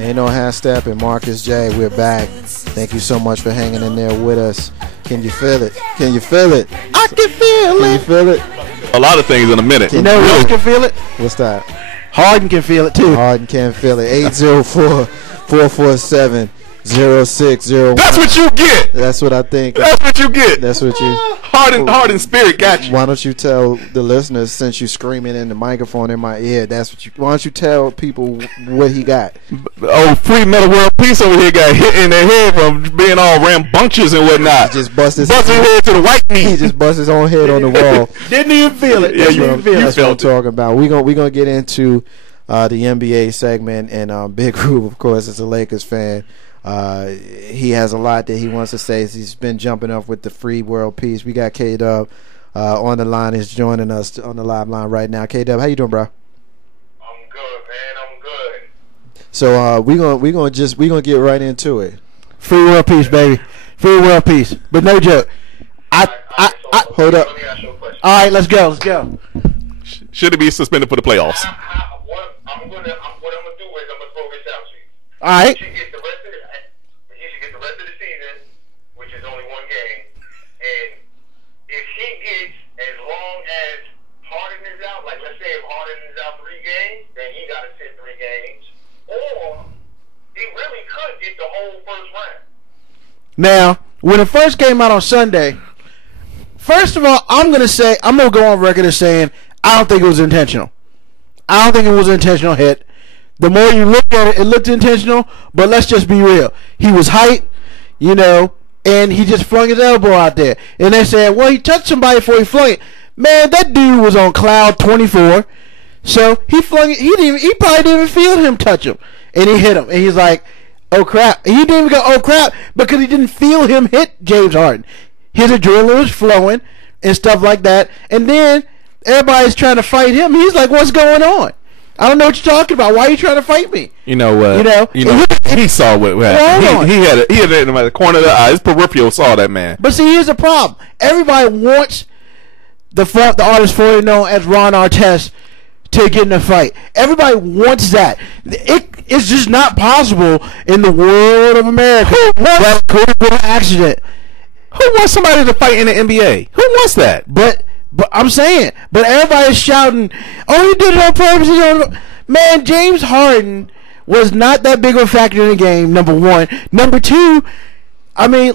Ain't no half step and Marcus J. We're back. Thank you so much for hanging in there with us. Can you feel it? Can you feel it? I can feel it. Can you feel it? A lot of things in a minute. You know who else can feel it? What's that? Harden can feel it too. Harden can feel it. 804-447-0601. That's what you get. That's what I think. That's what you get. That's what you. Harden spirit got you. Why don't you tell the listeners, since you screaming in the microphone in my ear, that's what you. Why don't you tell people what he got? Oh, free Metal World Peace over here got hit in the head from being all rambunctious and whatnot. He just bust his head to the white meat. He just bust his own head on the wall. Didn't even feel it. Yeah, you felt it. That's what I'm talking about. We gonna get into the NBA segment, and Big Rube, of course, is a Lakers fan. He has a lot that he wants to say. He's been jumping up with the free world peace. We got K-Dub on the line. Is joining us on the live line right now. K-Dub, how you doing, bro? I'm good, man. I'm good. So we gonna get right into it. Free world peace, baby. Free world peace. But no joke. I hold up. Let me ask you a question. All right, let's go. Let's go. Should it be suspended for the playoffs? What I'm gonna do is I'm gonna throw this out to you. All right. He should get the rest of the season, which is only one game. And if he gets, as long as Harden is out, like let's say if Harden is out 3 games, then he got to sit 3 games. Or he really could get the whole first round. Now, when it first came out on Sunday, first of all, I'm gonna go on record as saying I don't think it was intentional. I don't think it was an intentional hit. The more you look at it, it looked intentional, but let's just be real. He was hyped, and he just flung his elbow out there. And they said, well, he touched somebody before he flung it. Man, that dude was on cloud 24. So he flung it. He probably didn't even feel him touch him. And he hit him. And he's like, oh, crap. He didn't even go, oh, crap, because he didn't feel him hit James Harden. His adrenaline was flowing and stuff like that. And then everybody's trying to fight him. He's like, what's going on? I don't know what you're talking about. Why are you trying to fight me? He saw what happened. He had it in the corner of the eye. His peripheral saw that man. But see, here's the problem. Everybody wants the artist formerly known as Ron Artest to get in a fight. Everybody wants that. It's just not possible in the world of America. That could have been an accident. Who wants somebody to fight in the NBA? Who wants that? But I'm saying, everybody's shouting, oh, he did it on purpose. Man, James Harden was not that big of a factor in the game, number one. Number two, I mean,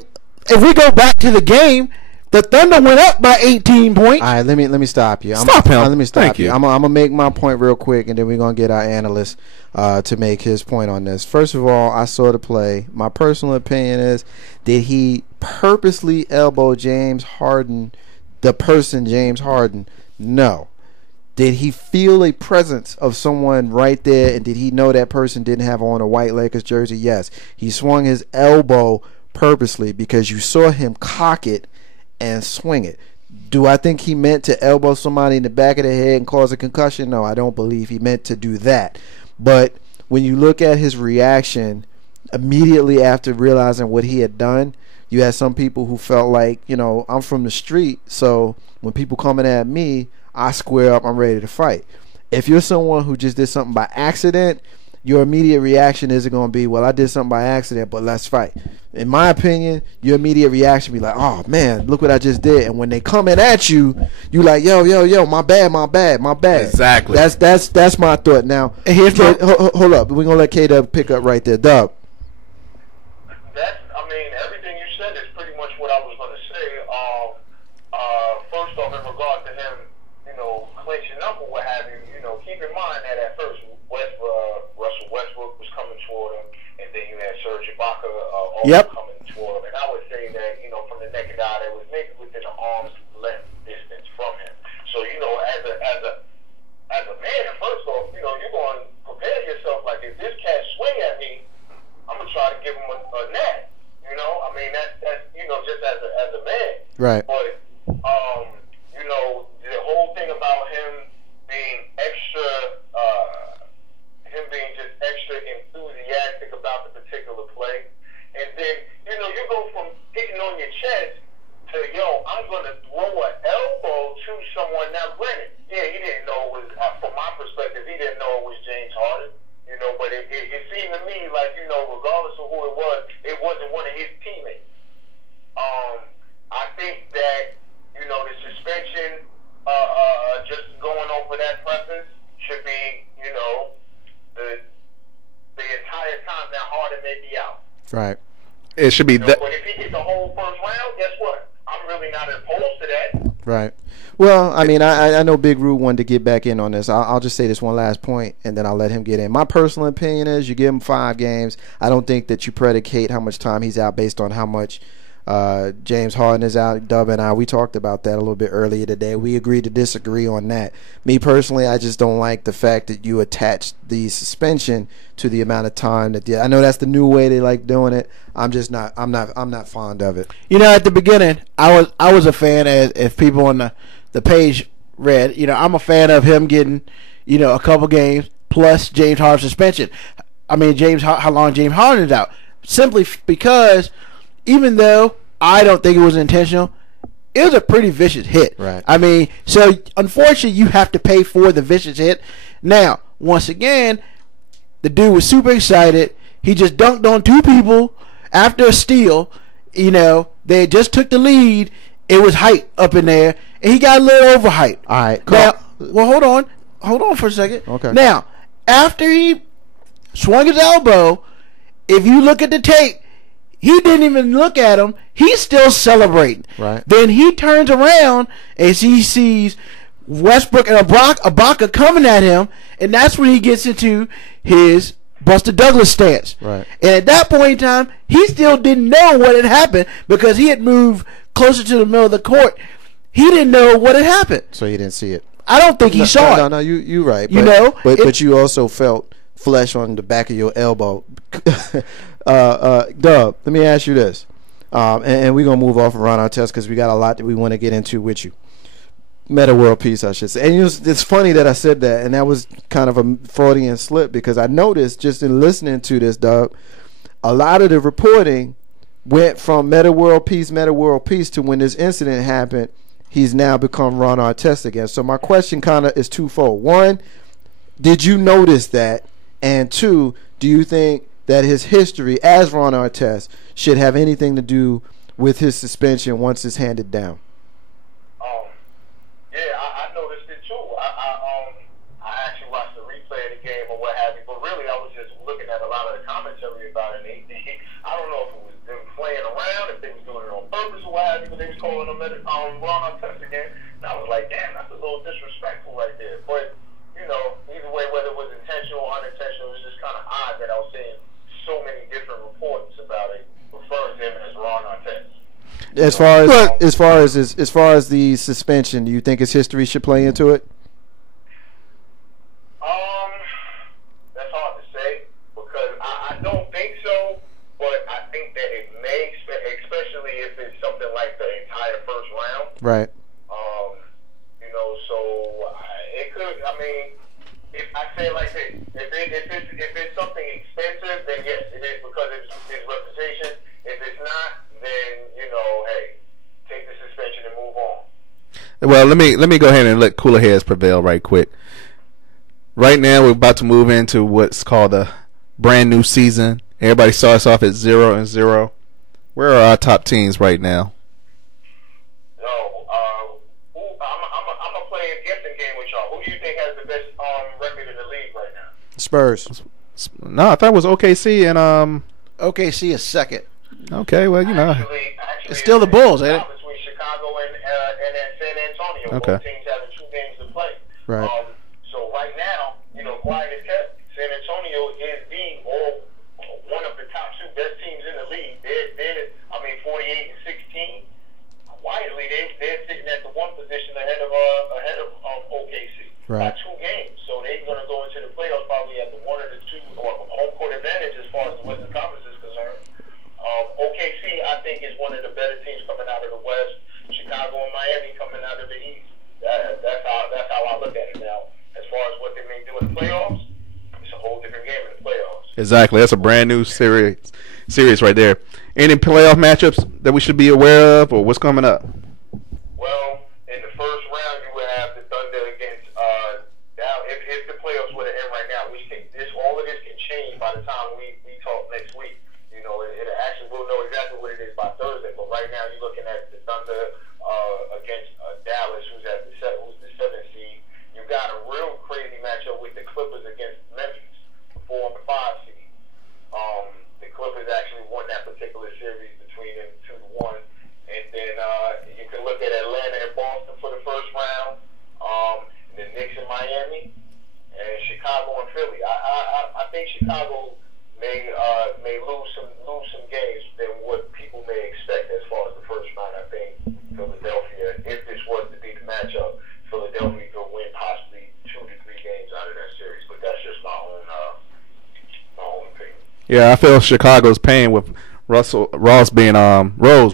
if we go back to the game, the Thunder went up by 18 points. All right, let me stop you. Stop him. Let me stop Thank you. I'm going to make my point real quick, and then we're going to get our analyst to make his point on this. First of all, I saw the play. My personal opinion is, did he purposely elbow James Harden, the person James Harden? No. Did he feel a presence of someone right there, and did he know that person didn't have on a white Lakers jersey? Yes. He swung his elbow purposely because you saw him cock it and swing it. Do I think he meant to elbow somebody in the back of the head and cause a concussion? No, I don't believe he meant to do that. But when you look at his reaction immediately after realizing what he had done, you had some people who felt like, I'm from the street, so when people coming at me, I square up, I'm ready to fight. If you're someone who just did something by accident, your immediate reaction isn't going to be, well, I did something by accident, but let's fight. In my opinion, your immediate reaction be like, oh, man, look what I just did. And when they coming at you, you like, yo, my bad. Exactly. That's my thought. Now, hold up. We're going to let K-Dub pick up right there. Dub. Everything you said is pretty much what I was going to say. First off, in regard to him, clinching up or what have you, keep in mind that at first Russell Westbrook was coming toward him, and then you had Serge Ibaka also coming toward him. And I would say that, from the naked eye, that was maybe within an arm's length distance from him. So, as a man, first off, you're going to prepare yourself like, if this cat swing at me, I'm going to try to give him a net. That's just as a man. Right. But, the whole thing about him being just extra enthusiastic about the particular play, and then my perspective, he didn't know it was James Harden. But it seemed to me like, regardless of who it wasn't one of his teammates. I think that, the suspension, just going over that preface should be, the entire time that Harden may be out. Right. It should be that. But if he gets the whole first round, guess what? I'm really not opposed to that. Right. Well, I mean, I know Big Rue wanted to get back in on this. I'll just say this one last point, and then I'll let him get in. My personal opinion is you give him 5 games. I don't think that you predicate how much time he's out based on how much James Harden is out. Dub and I, we talked about that a little bit earlier today. We agreed to disagree on that. Me personally, I just don't like the fact that you attach the suspension to the amount of time that. I know that's the new way they like doing it. I'm just not. I'm not fond of it. At the beginning, I was a fan. As if people on the page read, I'm a fan of him getting, a couple games plus James Harden suspension. I mean, how long James Harden is out? Simply because, even though I don't think it was intentional, it was a pretty vicious hit. Right. I mean, so unfortunately, you have to pay for the vicious hit. Now, once again, the dude was super excited. He just dunked on 2 people after a steal. They just took the lead. It was hype up in there, and he got a little overhyped. All right. Now, well, hold on for a second. Okay. Now, after he swung his elbow, if you look at the tape, he didn't even look at him. He's still celebrating. Right. Then he turns around and he sees Westbrook and Ibaka coming at him, and that's when he gets into his Buster Douglas stance. Right. And at that point in time, he still didn't know what had happened because he had moved closer to the middle of the court. He didn't know what had happened. So you didn't see it. I don't think he saw it. No, you're right. But you also felt flesh on the back of your elbow. Dub, let me ask you this, and we're gonna move off of Ron Artest because we got a lot that we want to get into with you. Meta world peace, I should say. And it's funny that I said that, and that was kind of a Freudian slip because I noticed just in listening to this, Dub, a lot of the reporting went from meta world peace to when this incident happened, he's now become Ron Artest again. So my question kind of is twofold. One, did you notice that? And 2, do you think that his history as Ron Artest should have anything to do with his suspension once it's handed down? Yeah, I noticed it too. I actually watched the replay of the game or what have you, but really I was just looking at a lot of the commentary about it. I don't know if it was them playing around, if they was doing it on purpose or what have you, but they was calling him Ron Artest again. And I was like, damn, that's a little disrespectful right there. But either way, whether it was intentional or unintentional, it was just kind of odd that I was seeing so many different reports about it referring to him as Ron Artest. As far as the suspension, do you think his history should play into it? That's hard to say because I don't think so, but I think that it may, especially if it's something like the entire first round. Right. So it could. I mean, if I say it like this, if it's something expensive, then yes, it is because it's his reputation. If it's not, then hey, take the suspension and move on. Well, let me go ahead and let cooler heads prevail right quick. Right now, we're about to move into what's called a brand new season. Everybody starts off at 0-0. Where are our top teams right now? I'm gonna play a guessing game with y'all. Who do you think has the best record in the league right now? Spurs. No, I thought it was OKC and OKC is second. Okay, well, Actually, it's still the Bulls, ain't it? Between Chicago and San Antonio. Okay. Both teams having 2 games to play. Right. So right now, quiet as kept, San Antonio is one of the top 2 best teams in the league. They're 48 and 16. Quietly, they're sitting at the 1 position ahead of OKC by 2 games. So they're going to go into the playoffs probably at the 1 or the 2 or home court advantage as far as the Western Conference is concerned. OKC, I think, is one of the better teams coming out of the West. Chicago and Miami coming out of the East. That's how I look at it now. As far as what they may do in the playoffs, it's a whole different game in the playoffs. Exactly. That's a brand new series right there. Any playoff matchups that we should be aware of, or what's coming up? Well, in the first round, you would have the Thunder against Dallas. If the playoffs with an end right now. All of this can change by the time we talk next week. You know, it actually we'll know exactly what it is by Thursday. But right now, you're looking at the Thunder against Dallas, who's the 7th seed. You got a real crazy matchup with the Clippers against Memphis, 4 and 5 seed. The Clippers actually won that particular series between them 2-1. And then you can look at Atlanta and Boston for the first round. The Knicks in Miami, and Chicago and Philly. I think Chicago may lose some games than what people may expect as far as the first round. I think Philadelphia, if this was to be the matchup, Philadelphia could win possibly 2 to 3 games out of that series. But that's just my own opinion. Yeah, I feel Chicago's pain with Ross being Rose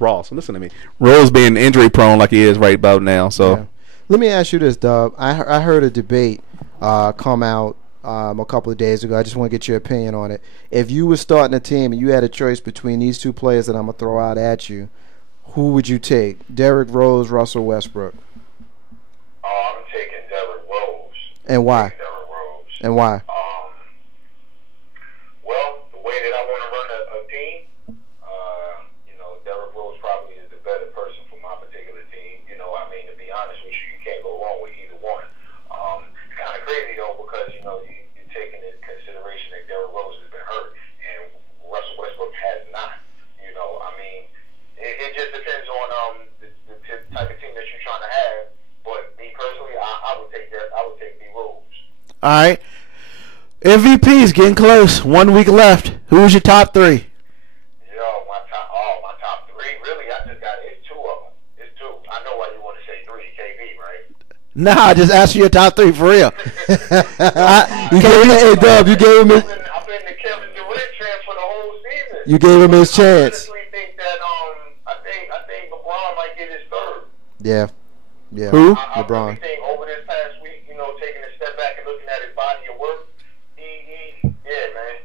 Ross. Listen to me, Rose being injury prone like he is right about now. So. Yeah. Let me ask you this, Dub. I heard a debate come out a couple of days ago. I just want to get your opinion on it. If you were starting a team and you had a choice between these two players that I'm going to throw out at you, who would you take? Derrick Rose, Russell Westbrook? I'm taking Derrick Rose. And why? Derrick Rose. And why? Well, the way that I want to run a team, Derrick Rose probably is the better person for my particular team. You know, I mean, to be honest with you, you can't go wrong with either one. It's kind of crazy, though, because, you're taking into consideration that Derrick Rose has been hurt and Russell Westbrook has not. You know, I mean, it just depends on the type of team that you're trying to have. But me personally, I would take that. I would take D Rose. All right. MVP is getting close. 1 week left. Who's your top 3? My top 3. Really, I just got it's 2 of them. It's 2. I know why you want to say 3, KB, right? Nah, I just asked you your top 3 for real. Hey, Dub, you gave him his. I've been the Kevin Durant champ for the whole season. You gave him his chance. I honestly think that I think LeBron might get his 3rd. Yeah. Who? I LeBron. really think over this past week, taking a step back and looking at his body of work, yeah, man.